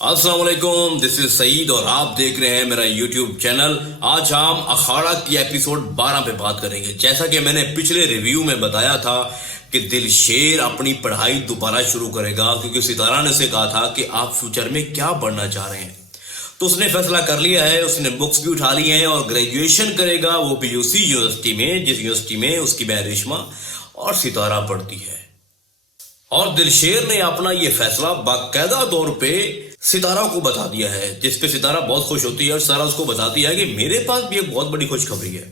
अस्सलाम वालेकुम, this is Saeed और आप देख रहे हैं मेरा यूट्यूब चैनल। आज हम अखाड़ा की एपिसोड 12 पे बात करेंगे। जैसा कि मैंने पिछले रिव्यू में बताया था कि दिलशेर अपनी पढ़ाई दोबारा शुरू करेगा, क्योंकि सितारा ने उसे कहा था कि आप फ्यूचर में क्या बनना चाह रहे हैं। तो उसने फैसला कर लिया है, उसने बुक्स भी उठा ली हैं और ग्रेजुएशन करेगा, वो भी उसी यूनिवर्सिटी में जिस यूनिवर्सिटी में उसकी बहन रेशमा और सितारा पढ़ती है। और दिलशेर ने अपना ये फैसला बाकायदा तौर पे सितारा को बता दिया है, जिसपे सितारा बहुत खुश होती है और सारा उसको बताती है कि मेरे पास भी एक बहुत बड़ी खुशखबरी है।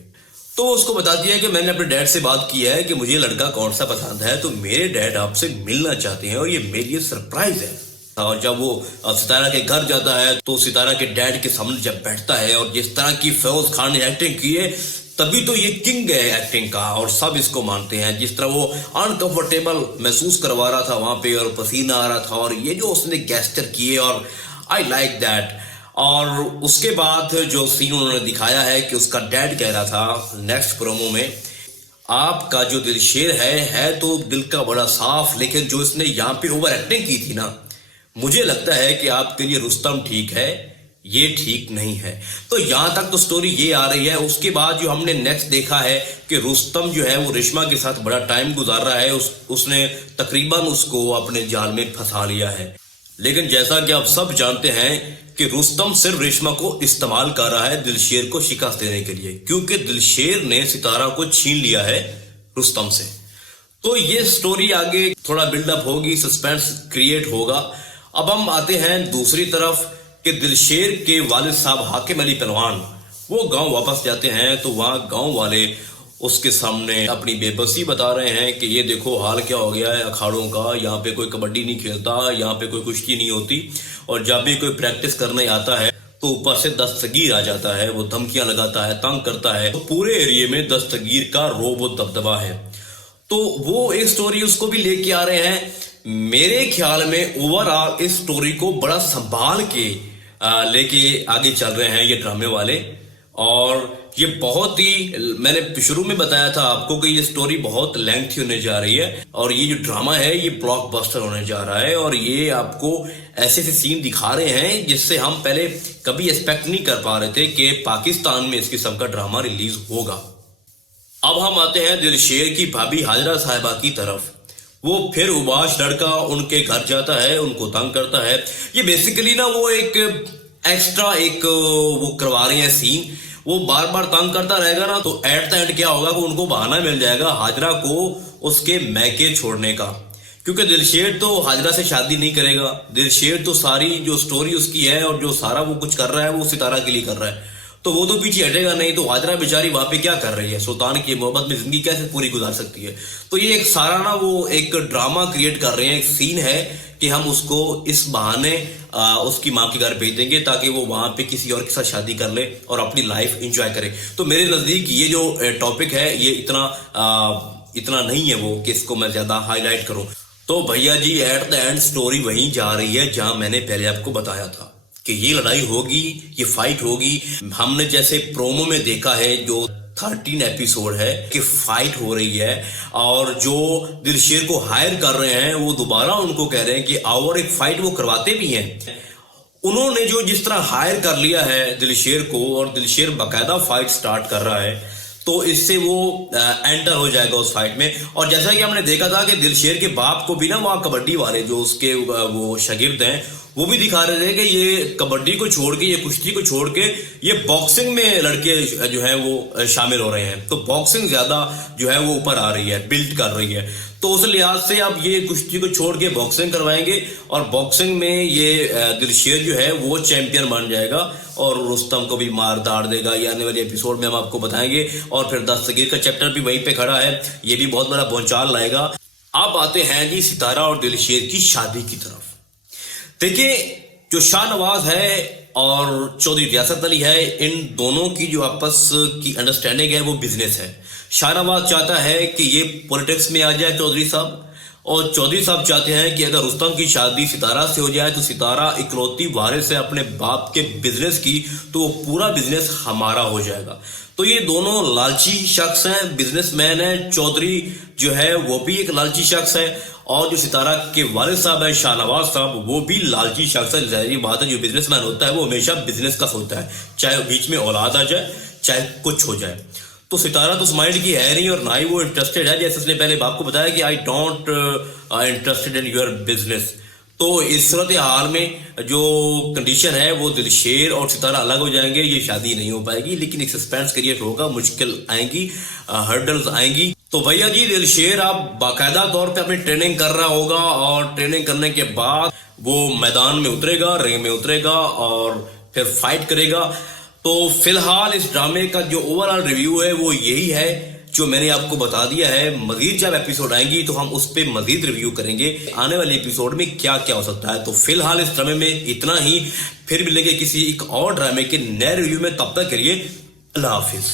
तो उसको बताती है कि मैंने अपने डैड से बात की है कि मुझे लड़का कौन सा पसंद है, तो मेरे डैड आपसे मिलना चाहते हैं और ये मेरे लिए सरप्राइज है। और जब वो सितारा के घर जाता है तो सितारा के डैड के सामने जब बैठता है और जिस तरह की फैज खान ने एक्टिंग की है, तभी तो ये किंग है एक्टिंग का और सब इसको मानते हैं। जिस तरह वो अनकंफर्टेबल महसूस करवा रहा था वहां पे और पसीना आ रहा था, और ये जो उसने गेस्चर किए और आई लाइक दैट। और उसके बाद जो सीन उन्होंने दिखाया है कि उसका डैड कह रहा था नेक्स्ट प्रोमो में, आपका जो दिलशेर है तो दिल का बड़ा साफ, लेकिन जो इसने यहाँ पे ओवर एक्टिंग की थी ना, मुझे लगता है कि आपके लिए रुस्तम ठीक है, ये ठीक नहीं है। तो यहां तक तो स्टोरी ये आ रही है। उसके बाद जो हमने नेक्स्ट देखा है कि रुस्तम जो है वो रेशमा के साथ बड़ा टाइम गुजार रहा है, उसने तकरीबन उसको अपने जाल में फंसा लिया है। लेकिन जैसा कि आप सब जानते हैं कि रुस्तम सिर्फ रेशमा को इस्तेमाल कर रहा है दिलशेर को शिकस्त देने के लिए, क्योंकि दिलशेर ने सितारा को छीन लिया है रुस्तम से। तो ये स्टोरी आगे थोड़ा बिल्डअप होगी, सस्पेंस क्रिएट होगा। अब हम आते हैं दूसरी तरफ कि दिलशेर के वालिद साहब हाकिम अली पहलवान वो गांव वापस जाते हैं, तो वहां गांव वाले उसके सामने अपनी बेबसी बता रहे हैं कि ये देखो हाल क्या हो गया है अखाड़ों का, यहाँ पे कोई कबड्डी नहीं खेलता, यहाँ पे कोई कुश्ती नहीं होती, और जब भी कोई प्रैक्टिस करने आता है तो ऊपर से दस्तगीर आ जाता है, वो धमकियां लगाता है, तंग करता है। तो पूरे एरिए में दस्तगीर का रोब व दबदबा है। तो वो एक स्टोरी उसको भी लेके आ रहे हैं। मेरे ख्याल में ओवरऑल इस स्टोरी को बड़ा संभाल के लेके आगे चल रहे हैं ये ड्रामे वाले। और ये बहुत ही, मैंने शुरू में बताया था आपको कि ये स्टोरी बहुत लेंथी होने जा रही है, और ये जो ड्रामा है ये ब्लॉकबस्टर होने जा रहा है। और ये आपको ऐसे ऐसे सीन दिखा रहे हैं जिससे हम पहले कभी एक्सपेक्ट नहीं कर पा रहे थे कि पाकिस्तान में इस किस्म का ड्रामा रिलीज होगा। अब हम आते हैं दिलशेर की भाभी हाजरा साहिबा की तरफ। वो फिर उबाश लड़का उनके घर जाता है, उनको तंग करता है। ये बेसिकली ना वो एक एक्स्ट्रा एक वो करवा रहे हैं सीन। वो बार बार तंग करता रहेगा ना, तो एट द एंड क्या होगा कि उनको बहाना मिल जाएगा हाजरा को उसके मैके छोड़ने का, क्योंकि दिलशेर तो हाजरा से शादी नहीं करेगा। दिलशेर तो सारी जो स्टोरी उसकी है और जो सारा वो कुछ कर रहा है वो सितारा के लिए कर रहा है, तो वो तो पीछे हटेगा नहीं। तो हाजरा बेचारी वहां पे क्या कर रही है, सुल्तान की मोहब्बत में जिंदगी कैसे पूरी गुजार सकती है। तो ये एक सारा ना वो एक ड्रामा क्रिएट कर रहे हैं, एक सीन है कि हम उसको इस बहाने उसकी माँ के घर भेज देंगे ताकि वो वहां पे किसी और के साथ शादी कर ले और अपनी लाइफ एंजॉय करे। तो मेरे नजदीक ये जो टॉपिक है ये इतना नहीं है वो कि इसको मैं ज्यादा हाईलाइट करूं। तो भैया जी एट द एंड स्टोरी वहीं जा रही है जहां मैंने पहले आपको बताया था कि ये लड़ाई होगी, ये फाइट होगी। हमने जैसे प्रोमो में देखा है जो 13 एपिसोड है कि फाइट हो रही है, और जो दिलशेर को हायर कर रहे हैं वो दोबारा उनको कह रहे हैं कि आओ, और एक फाइट वो करवाते भी हैं। उन्होंने जो जिस तरह हायर कर लिया है दिलशेर को, और दिलशेर बाकायदा फाइट स्टार्ट कर रहा है, तो इससे वो एंटर हो जाएगा उस फाइट में। और जैसा कि हमने देखा था कि दिलशेर के बाप को भी ना वहाँ कबड्डी वाले जो उसके वो शागिर्द हैं वो भी दिखा रहे थे कि ये कबड्डी को छोड़ के, ये कुश्ती को छोड़ के ये बॉक्सिंग में लड़के जो है वो शामिल हो रहे हैं। तो बॉक्सिंग ज्यादा जो है वो ऊपर आ रही है, बिल्ड कर रही है। तो उस लिहाज से अब ये कुश्ती को छोड़ के बॉक्सिंग करवाएंगे, और बॉक्सिंग में ये दिलशेर जो है वो चैंपियन बन जाएगा और रुस्तम को भी मार दाड़ देगा। ये आने वाले एपिसोड में हम आपको बताएंगे। और फिर दस्तगीर का चैप्टर भी वहीं पे खड़ा है, ये भी बहुत बड़ा भूचाल लाएगा। अब आते हैं जी सितारा और दिलशेर की शादी की तरफ। देखिए जो शाहनवाज है और चौधरी रियासत अली है, इन दोनों की जो आपस की अंडरस्टैंडिंग है वो बिजनेस है। शाहनवाज चाहता है कि ये पॉलिटिक्स में आ जाए चौधरी साहब, और चौधरी साहब चाहते हैं कि अगर रुस्तम की शादी सितारा से हो जाए तो सितारा इकलौती वारिस है अपने बाप के बिजनेस की, तो वो पूरा बिजनेस हमारा हो जाएगा। तो ये दोनों लालची शख्स हैं, बिजनेसमैन है। चौधरी जो है वो भी एक लालची शख्स है, और जो सितारा के वालिद साहब है शाहनवाज साहब, वो भी लालची शख्स है। जाहिर बात है, जो बिजनेसमैन होता है वो हमेशा बिजनेस का सोचता है, चाहे बीच में औलाद आ जाए चाहे कुछ हो जाए। तो सितारा तो उस माइंड की है नहीं, और ना ही वो इंटरेस्टेड है, जैसे उसने पहले बाप को बताया कि I don't interested in your business. तो इस सूरत हाल में जो कंडीशन है वो दिलशेर और सितारा अलग हो जाएंगे, ये शादी नहीं हो पाएगी, लेकिन एक सस्पेंस क्रिएट होगा, मुश्किल आएंगी, हर्डल्स आएंगी। तो भैया जी दिलशेर आप बाकायदा तौर पे अपनी ट्रेनिंग कर रहा होगा, और ट्रेनिंग करने के बाद वो मैदान में उतरेगा, रिंग में उतरेगा और फिर फाइट करेगा। तो फिलहाल इस ड्रामे का जो ओवरऑल रिव्यू है वो यही है जो मैंने आपको बता दिया है। मजीद जब एपिसोड आएंगी तो हम उस पर मजीद रिव्यू करेंगे, आने वाले एपिसोड में क्या क्या हो सकता है। तो फिलहाल इस ड्रामे में इतना ही, फिर मिलेंगे किसी एक और ड्रामे के नए रिव्यू में, तब तक के लिए अल्लाह हाफिज।